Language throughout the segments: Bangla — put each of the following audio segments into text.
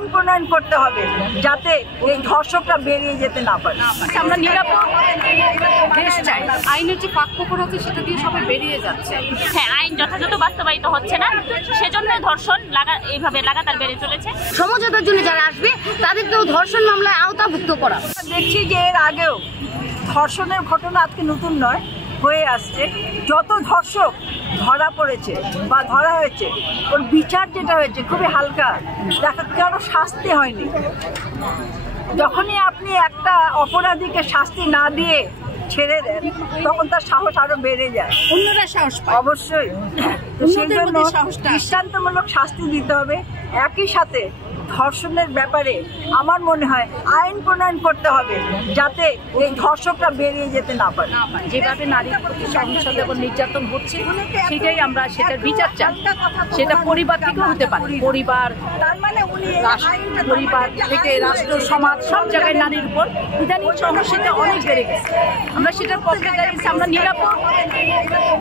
আইন প্রণয়ন করতে হবে যাতে এই ধর্ষকরা বেরিয়ে যেতে না পারে। আমরা নিরাপদ দেশ চাই। আইনের যে ফাঁকফোকর আছে সেটা দিয়ে সবাই বেরিয়ে যাচ্ছে। হ্যাঁ, আইন যথাযথ বাস্তবায়িত হচ্ছে না, সেজন্য ধর্ষণ এইভাবে লাগাতার বেড়ে চলেছে। সমঝোতার জন্য যারা আসবে তাদেরকেও ধর্ষণ মামলায় আওতাভুক্ত করা। দেখছি যে এর আগেও ধর্ষণের ঘটনা আজকে নতুন নয়, হয়ে আসছে। যত ধর্ষক ধরা পড়েছে বা ধরা হয়েছে, ওর বিচার যেটা হয়েছে খুবই হালকা, দেখা কারো শাস্তি হয়নি। যখনই আপনি একটা অপরাধীকে শাস্তি না দিয়ে ছেড়ে দেন, তখন তার সাহস আরো বেড়ে যায়, অন্যরা সাহস পায়। অবশ্যই সেই জন্য দৃষ্টান্তমূলক শাস্তি দিতে হবে। একই সাথে ধর্ষণের ব্যাপারে আমার মনে হয় আইন প্রণয়ন করতে হবে যাতে এই ধর্ষকরা বেরিয়ে যেতে না পারে। যেভাবে নারীর প্রতি সহিংসতা এবং নির্যাতন হচ্ছে সেটাই আমরা সেটার বিচার চাই। সেটা পরিবার থেকেও হতে পারে, পরিবার থেকে রাষ্ট্র, সমাজ, সব জায়গায় নারীর উপর ইদানিং সমস্যাটা অনেক বেড়ে গেছে। আমরা সেটার পক্ষে দাঁড়িয়েছি। আমরা নিরাপদ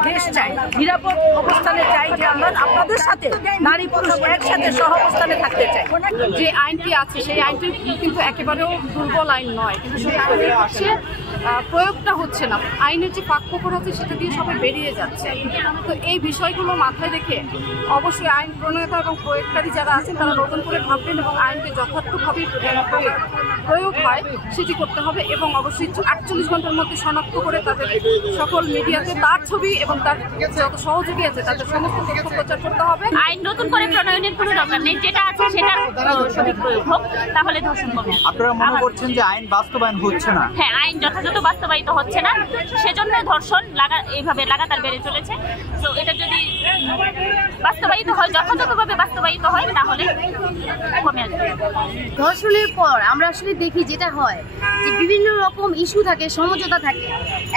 দেশ চাই, নিরাপদ অবস্থানে চাই, যে আমরা আপনাদের সাথে নারী পুরুষ একসাথে সহ অবস্থানে থাকতে চাই। যে আইনটি আছে সেই আইনটি কিন্তু একেবারেও দুর্বল আইন নয়, কিন্তু সেই আইনের হচ্ছে প্রয়োগটা হচ্ছে না। আইনের যে ফাঁকফোকর আছে সেটা দিয়ে সবাই বেরিয়ে যাচ্ছে। তো এই বিষয়গুলো মাথায় রেখে অবশ্যই আইন প্রণয়তা এবং প্রয়োগকারী যারা আছেন তারা নতুন করে ভাববেন এবং আইনকে যথার্থভাবে প্রয়োগ হয় সেটি করতে হবে। এবং অবশ্যই 48 ঘন্টার মধ্যে শনাক্ত করে তাদের সকল মিডিয়াতে তার ছবি এবং তার যত সহযোগী আছে তাদের সমস্ত তথ্য প্রচার করতে হবে। আইন নতুন করে প্রণয়নের কোনো দরকার নেই, যেটা আছে সেটার সঠিক প্রয়োগ হোক, তাহলে ধর্ষণ কমে। আপনারা মনে করছেন যে আইন বাস্তবায়ন হচ্ছে না? হ্যাঁ, আইন যথাযথ বাস্তবায়িত হচ্ছে না, সেজন্য ধর্ষণ এইভাবে লাগাতার বেড়ে চলেছে। তো এটা যদি বাস্তবায়িত হয়, যথাযথভাবে বাস্তবায়িত হয়, তাহলে কমে আসবে। ধর্ষণের পর আমরা আসলে দেখি যেটা হয় যে বিভিন্ন রকম ইস্যু থাকে, সমঝোতা থাকে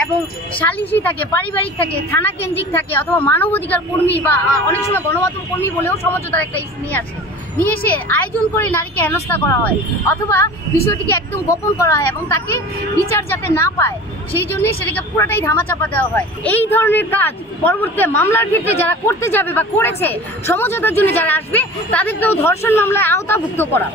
এবং সালিশি থাকে, পারিবারিক থাকে, থানা কেন্দ্রিক থাকে, অথবা মানবাধিকার কর্মী বা অনেক সময় গণমাধ্যম কর্মী বলেও সমঝোতার একটা ইস্যু নিয়ে এসে আয়োজন করে নারীকে হেনস্থা করা হয়, অথবা বিষয়টিকে একদম গোপন করা হয় এবং তাকে বিচার যাতে না পায় সেই জন্য সেটাকে পুরোটাই ধামাচাপা দেওয়া হয়। এই ধরনের কাজ পরবর্তীতে মামলার ক্ষেত্রে যারা করতে যাবে বা করেছে, সমঝোতার জন্য যারা আসবে তাদেরকেও ধর্ষণ মামলায় আওতাভুক্ত করা।